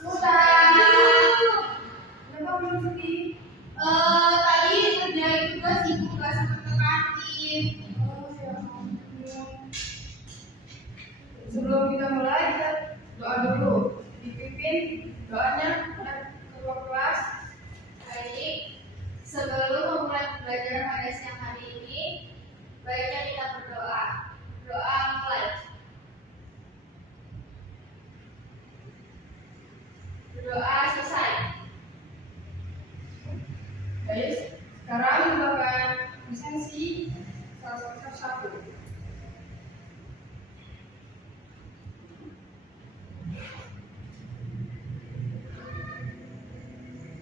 Sudah. Kenapa belum pergi? Tadi kerjain tugas ibu nggak sempat ke kantin. Sebelum kita mulai, kita doa dulu. Dipimpin doanya keluar kelas. Baik, sebelum memulai pembelajaran pada siang hari ini, baiknya kita berdoa. Doa mulai. Berdoa selesai. Baik, sekarang kita akan presensi satu-satu.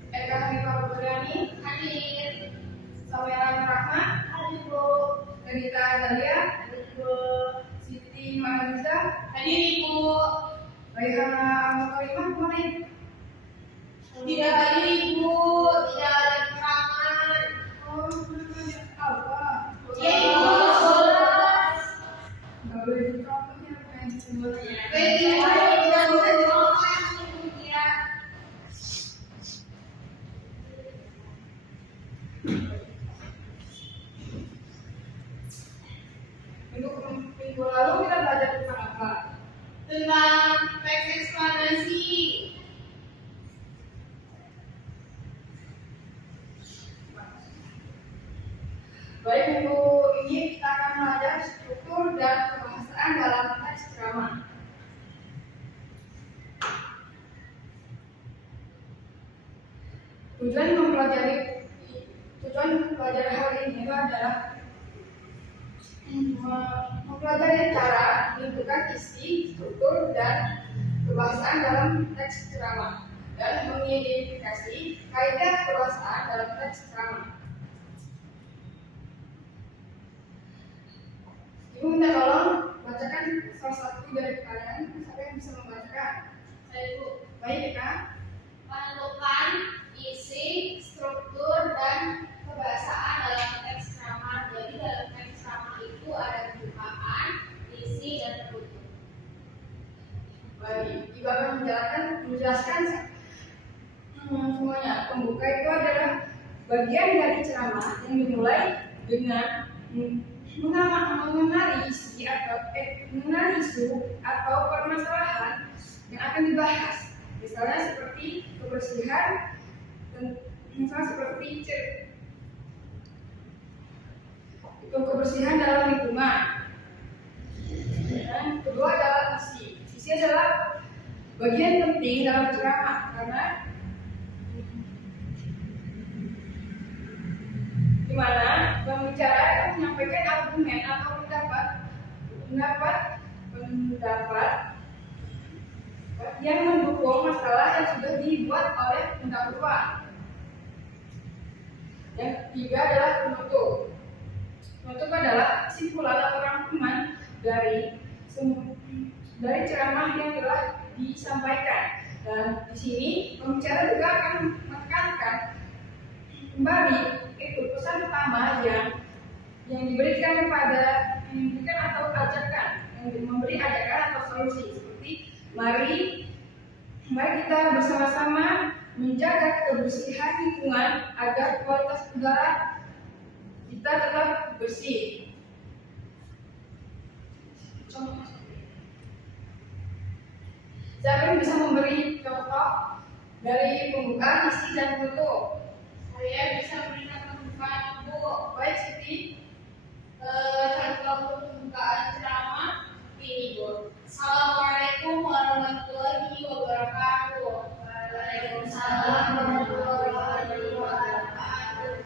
Eka Hanifah Putriani, Hadir. Saweran Rahma, Hadir, Bu. Renita Azalia, Hadir, Bu. Siti Mahaliza, Hadir, Ibu. Raihana Al-Karimah kemarin. Tidak hadir, Ibu. Tidak ada keterangan. Oh, apa? Oke, Ibu. Nggak boleh dicontohnya apa yang sebenarnya. Baik, Ibu. Tidak bisa dilakukan. Ya. Minggu lalu kita belajar tentang apa? Tentang teks eksplanasi. Baik, minggu ini kita akan belajar struktur dan kebahasaan dalam teks ceramah. Tujuan mempelajari hal ini adalah mempelajari cara menentukan isi, struktur, dan kebahasaan dalam teks ceramah dan mengidentifikasi kaidah kebahasaan dalam teks ceramah. Ibu minta tolong bacakan salah satu dari kalian. Siapa yang bisa membacakan? Saya, Ibu. Baik, Kak. Menentukan isi, struktur, dan kebahasaan dalam teks ceramah. Jadi dalam teks ceramah itu ada pembukaan, isi, dan penutup. Baik, Ibu akan menjelaskan semuanya. Pembuka itu adalah bagian dari ceramah yang dimulai dengan mengenali isu atau permasalahan yang akan dibahas. Misalnya seperti kebersihan, kebersihan dalam lingkungan. Dan kedua adalah isi. Isi adalah bagian penting dalam ceramah karena di mana pembicara akan menyampaikan argumen atau pendapat yang mendukung masalah yang sudah dibuat oleh pendahuluan. Yang ketiga adalah penutup. Penutup adalah kesimpulan atau rangkuman dari ceramah yang telah disampaikan. Dan di sini pembicara juga akan menekankan kembali itu pesan utama yang diberikan atau ajakan, yang memberi ajakan atau solusi seperti mari kita bersama-sama menjaga kebersihan lingkungan agar kualitas udara kita tetap bersih. Siapa yang bisa memberi contoh dari pembukaan, isi, dan penutup? Saya bisa memberikan pembukaan, Ibu. Baik, Siti. Contoh pembukaan ceramah ini, Bu. Assalamualaikum warahmatullahi wabarakatuh. Waalaikumsalam warahmatullahi wabarakatuh.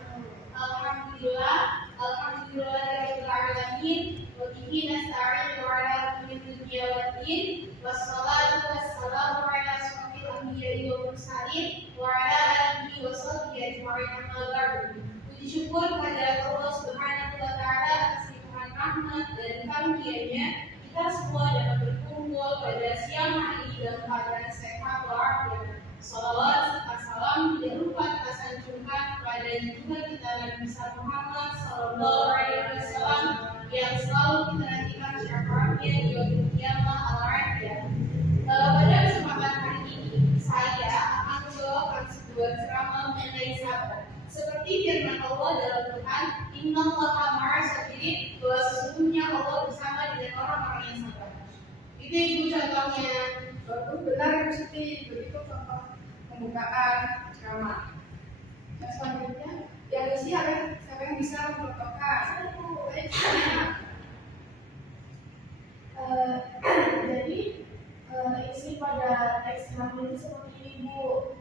Alhamdulillahirabbil alamin. Wa bihi nasta'inu ala umuri dunya waddin. Wassalatu wassalamu ala asyrofil anbiya'i wal mursalin wa ala alihi wa sahbihi ajma'in, amma ba'du. Puji syukur kepada Allah Subhanahu wa taala atas limpahan rahmat dan karunia-Nya, kita semua dapat berkumpul pada siang hari ini dalam keadaan sehat walafiat. Salawat serta salam tidak lupa kita sanjungkan kepada junjungan kita Nabi besar Muhammad Sallallahu Alaihi Wasallam yang selalu kita nantikan syafaatnya di yaumul qiyamah al-'adiyah. Pada kesempatan hari ini Allah dalam Quran, Innallaha ma'as sabirin, bahwa sesungguhnya Allah bersama dengan orang-orang yang sabar. Itu Ibu contohnya. Bagus, benar Ibu Siti. Begitu contoh pembukaan ceramah. Yang selanjutnya, yang siapa yang bisa mencontohkan? Saya Ibu. Jadi isi pada teks ceramah itu seperti ini Bu.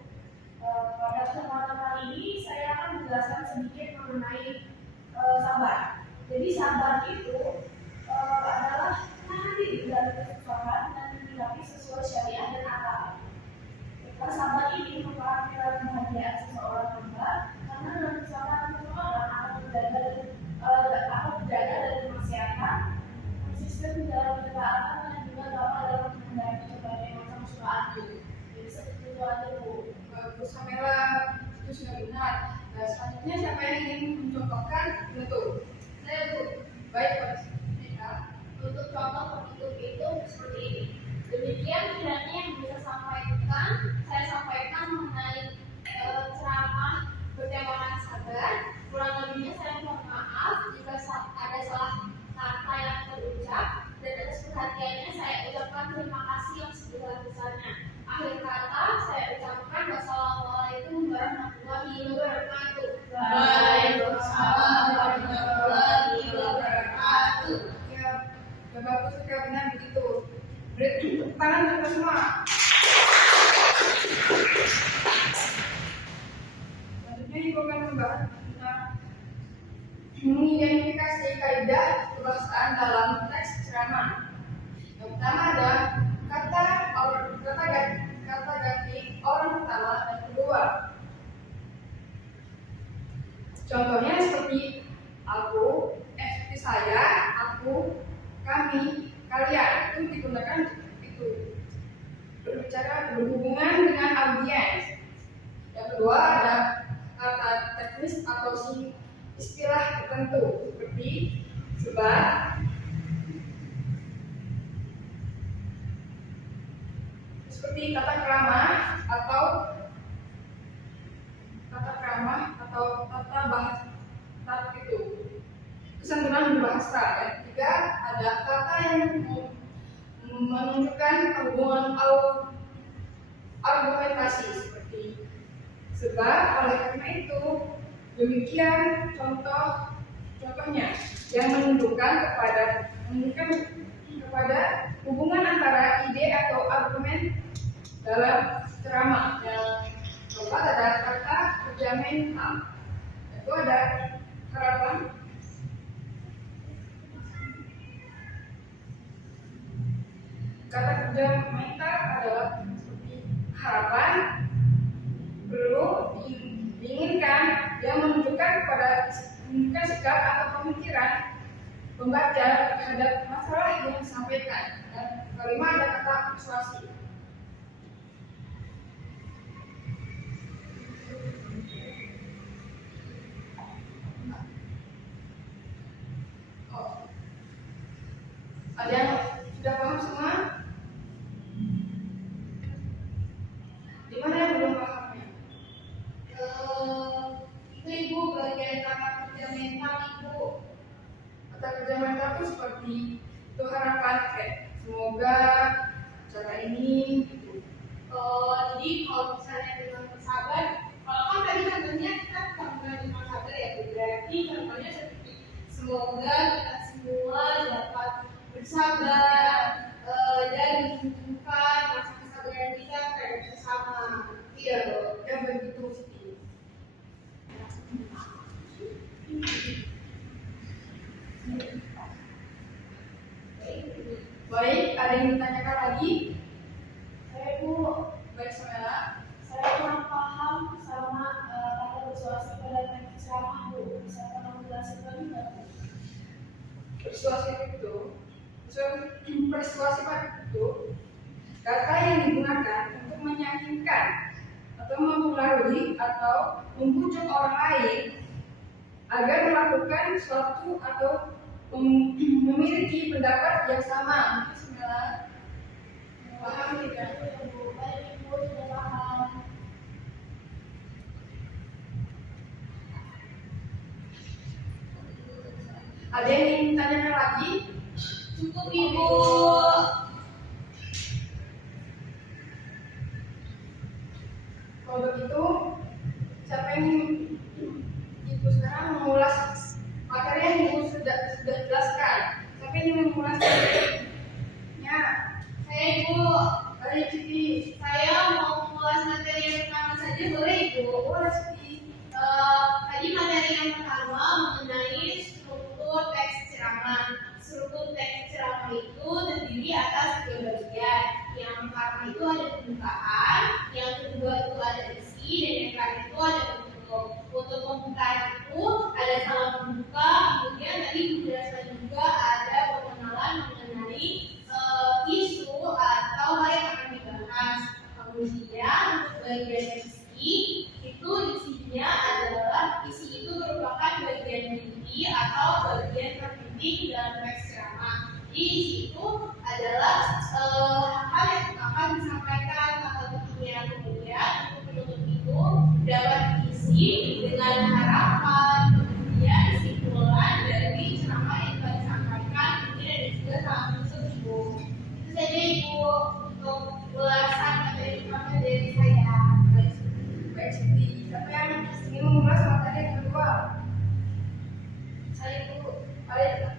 Pada kesempatan kali ini saya akan menjelaskan sedikit mengenai sabar. Jadi sabar itu adalah menahan diri dari kesusahan dan menyikapi sesuai syariah dan akal. Karena sabar ini merupakan pilar kebahagiaan seseorang hamba, karena dalam kesabaran seseorang akan berjaga dari kemaksiatan, konsisten dalam ketaatan dan juga dapat dalam menghindari berbagai macam cobaan. Jadi seperti itu aja Bu. Bagus, Samela, itu sudah benar. Nah, selanjutnya siapa yang ingin mencontohkan penutup? Saya Bu. Baik, Pak. Ya. Untuk contoh penutup itu seperti ini. Demikian kiranya yang bisa saya sampaikan mengenai ceramah bertemakan sabar. Kurang lebihnya saya mohon maaf jika ada salah kata yang terucap, dan atas perhatiannya saya ucapkan terima kasih yang sebesar-besarnya. Akhir kata saya ucapkan wassalamualaikum warahmatullahi wabarakatuh. Waalaikumsalam warahmatullahi wabarakatuh. Ya, sudah bagus, sudah benar begitu. Beri tepuk tangan untuk semua. Selanjutnya Ibu akan membahas tentang mengidentifikasi kaidah kebahasaan dalam teks ceramah. Yang pertama ada kata ganti orang pertama dan kedua. Contohnya seperti aku, seperti saya, aku, kami, kalian, itu digunakan itu berbicara berhubungan dengan audiens. Yang kedua ada kata teknis atau istilah tertentu seperti sebab, seperti tata krama atau tata bahasa itu kesantunan berbahasa. Yang ketiga ada kata yang menunjukkan hubungan argumentasi seperti sebab, oleh karena itu, demikian contohnya yang menunjukkan kepada hubungan antara ide atau argumen dalam ceramah. Yang keempat ada kata kerja mental, itu ada harapan, kata kerja mental adalah seperti harapan, perlu, diinginkan, yang menunjukkan sikap atau pemikiran pembaca terhadap masalah yang disampaikan. Dan kelima ada kata persuasi. Ada yang sudah paham semua? Di mana yang belum pahamnya? Itu Ibu bagian kata kerja mental Ibu. Kata kerja mental itu seperti itu harapan, semoga cara ini gitu. Jadi kalau misalnya dengan bersabar, kalau kan tadi contohnya kita bukan dengan sabar ya Bu. Berarti contohnya seperti semoga kita semua dapat bersabar dan menunjukkan rasa kesabaran kita terhadap sesama. Iya loh, ya begitu Siti. Baik, ada yang ditanyakan lagi? Saya Bu, Baik, Samela. saya kurang paham sama kata persuasi pada teks ceramah Bu. Bisa tolong jelasin lagi nggak Bu? Persuasif itu kata yang digunakan untuk meyakinkan atau mempengaruhi atau membujuk orang lain agar melakukan sesuatu atau memiliki pendapat yang sama. Bismillah. Paham tidak? Bu, baik Bu, sudah paham. Ada yang ingin tanyakan lagi? Cukup Ibu. Kalau begitu, siapa yang ingin Ibu sekarang mengulas materi yang Ibu sudah jelaskan? Siapa yang ingin mengulas materinya? Saya Ibu. Baik, Siti. Saya mau mengulas materi yang pertama saja, boleh Ibu? Boleh, Siti. Tadi materi yang pertama mengenai struktur teks ceramah. Struktur teks ceramah itu terdiri atas 3 bagian. Yang pertama itu ada pembukaan, yang kedua itu ada isi, dan yang terakhir itu ada penutup. Untuk pembukaan itu ada salam pembuka, kemudian tadi dijelaskan juga ada pengenalan mengenai isu atau hal yang akan dibahas. Kemudian untuk bagian isi itu isinya adalah isi itu merupakan bagian inti atau bagian terpenting dalam teks ceramah. Di situ adalah hal yang akan disampaikan atau tentunya kemudian untuk penutup itu dapat diisi dengan harapan, kemudian kesimpulan dari ceramah yang telah disampaikan, kemudian dan juga salam penutup Ibu. Itu saja Ibu untuk ulasan materi pertama dari saya. Baik, Siti. Siapa yang ingin mengulas materi yang kedua? Saya Ibu. Baik,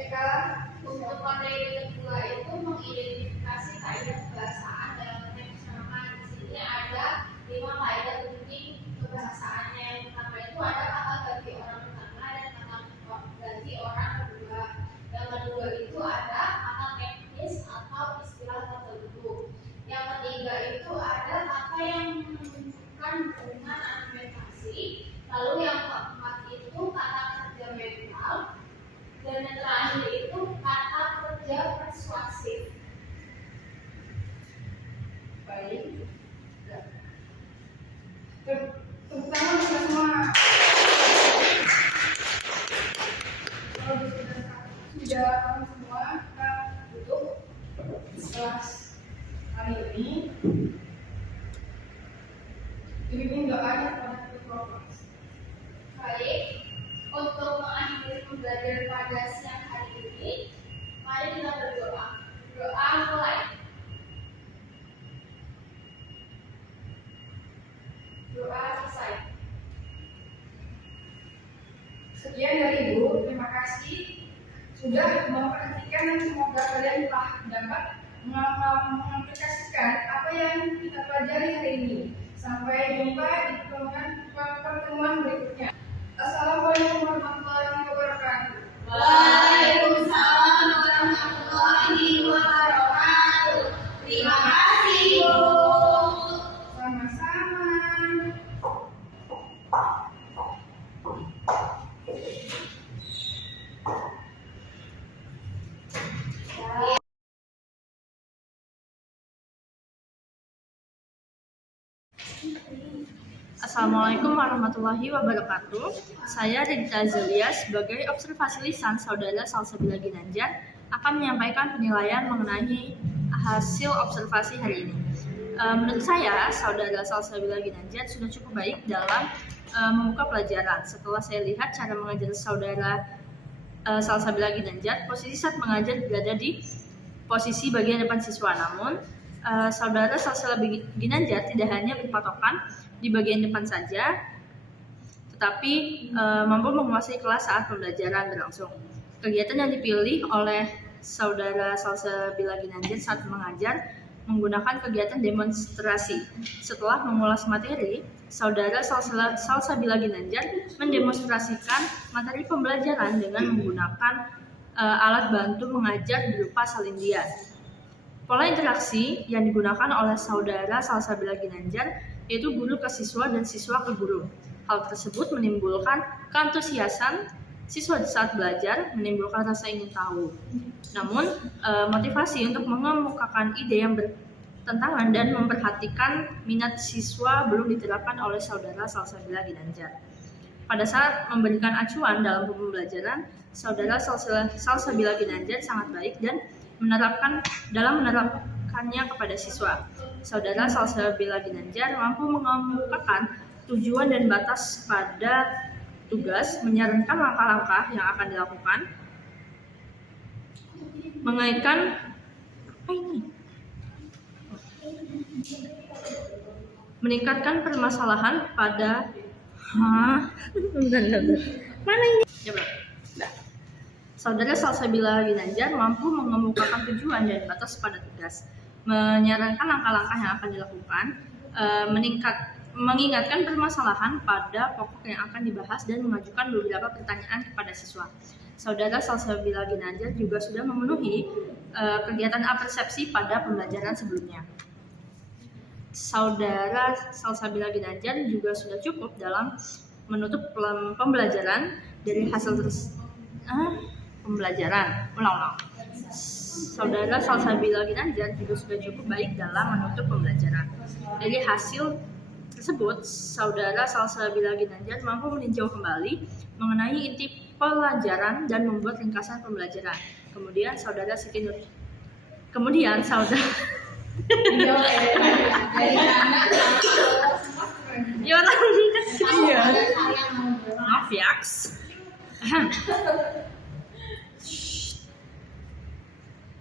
Eka. Untuk materi kedua itu mengidentifikasi kaidah kebahasaan dalam teks ceramah. Di sini ada 5 kaidah penting kebahasaannya. Yang pertama itu ada kata ganti orang pertama dan kata ganti orang kedua. Yang kedua itu ada kata teknis atau istilah tertentu. Yang ketiga itu ada kata yang menunjukkan hubungan argumentasi. Lalu yang keempat itu kata kerja mental. Dan yang terakhir itu kata kerja persuasif. Baik. Tepuk tangan kita semua. Kalau sudah kamu semua, kita tutup kelas hari ini. Dibimbing doanya kepada ketua kelas. Baik, untuk mengakhiri pembelajaran pada siang hari ini, mari kita berdoa. Doa mulai. Doa selesai. Sekian dari Ibu, terima kasih sudah memperhatikan dan semoga kalian telah dapat mengaplikasikan apa yang kita pelajari hari ini. Sampai jumpa di pertemuan berikutnya. Assalamualaikum warahmatullahi wabarakatuh. Waalaikumsalam warahmatullahi wabarakatuh. Terima kasih, Bu. Sama-sama. Assalamualaikum warahmatullahi wabarakatuh. Saya Rita Azelia sebagai observasi lisan Saudara Salsabila Ginanjar akan menyampaikan penilaian mengenai hasil observasi hari ini. Menurut saya, Saudara Salsabila Ginanjar sudah cukup baik dalam membuka pelajaran. Setelah saya lihat cara mengajar Saudara Salsabila Ginanjar, posisi saat mengajar berada di posisi bagian depan siswa. Namun, Saudara Salsabila Ginanjar tidak hanya berpatokan di bagian depan saja, tetapi mampu menguasai kelas saat pembelajaran berlangsung. Kegiatan yang dipilih oleh Saudara Salsabila Ginanjar saat mengajar menggunakan kegiatan demonstrasi. Setelah mengulas materi, Saudara Salsabila Ginanjar mendemonstrasikan materi pembelajaran dengan menggunakan alat bantu mengajar berupa salindia. Pola interaksi yang digunakan oleh Saudara Salsabila Ginanjar yaitu guru ke siswa dan siswa ke guru. Hal tersebut menimbulkan keantusiasan siswa saat belajar, menimbulkan rasa ingin tahu. Namun, motivasi untuk mengemukakan ide yang bertentangan dan memperhatikan minat siswa belum diterapkan oleh Saudara Salsabila Ginanjar. Pada saat memberikan acuan dalam pembelajaran, Saudara Salsabila Ginanjar sangat baik dan menerapkannya kepada siswa. Saudara Salsabila Ginanjar mampu mengemukakan tujuan dan batas pada tugas menyarankan langkah-langkah yang akan dilakukan, meningkatkan permasalahan pada mana ini? Coba. Nah. Saudara Salsabila Ginanjar mampu mengemukakan tujuan dan batas pada tugas, menyarankan langkah-langkah yang akan dilakukan, mengingatkan permasalahan pada pokok yang akan dibahas dan mengajukan beberapa pertanyaan kepada siswa. Saudara Salsabila Ginanjar juga sudah memenuhi kegiatan apersepsi pada pembelajaran sebelumnya. Saudara Salsabila Ginanjar juga sudah cukup dalam menutup pembelajaran dari hasil Saudara Salsabila Ginanjar juga sudah cukup baik dalam menutup pembelajaran. Dari hasil tersebut, Saudara Salsabila Ginanjar mampu meninjau kembali mengenai inti pelajaran dan membuat ringkasan pembelajaran. Kemudian saudara maaf ya.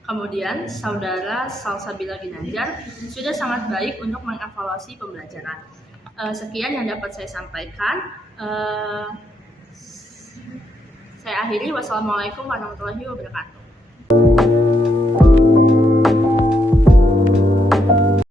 Kemudian saudara Salsabila Ginanjar sudah sangat baik untuk mengevaluasi pembelajaran. Sekian yang dapat saya sampaikan. Saya akhiri. Wassalamualaikum warahmatullahi wabarakatuh.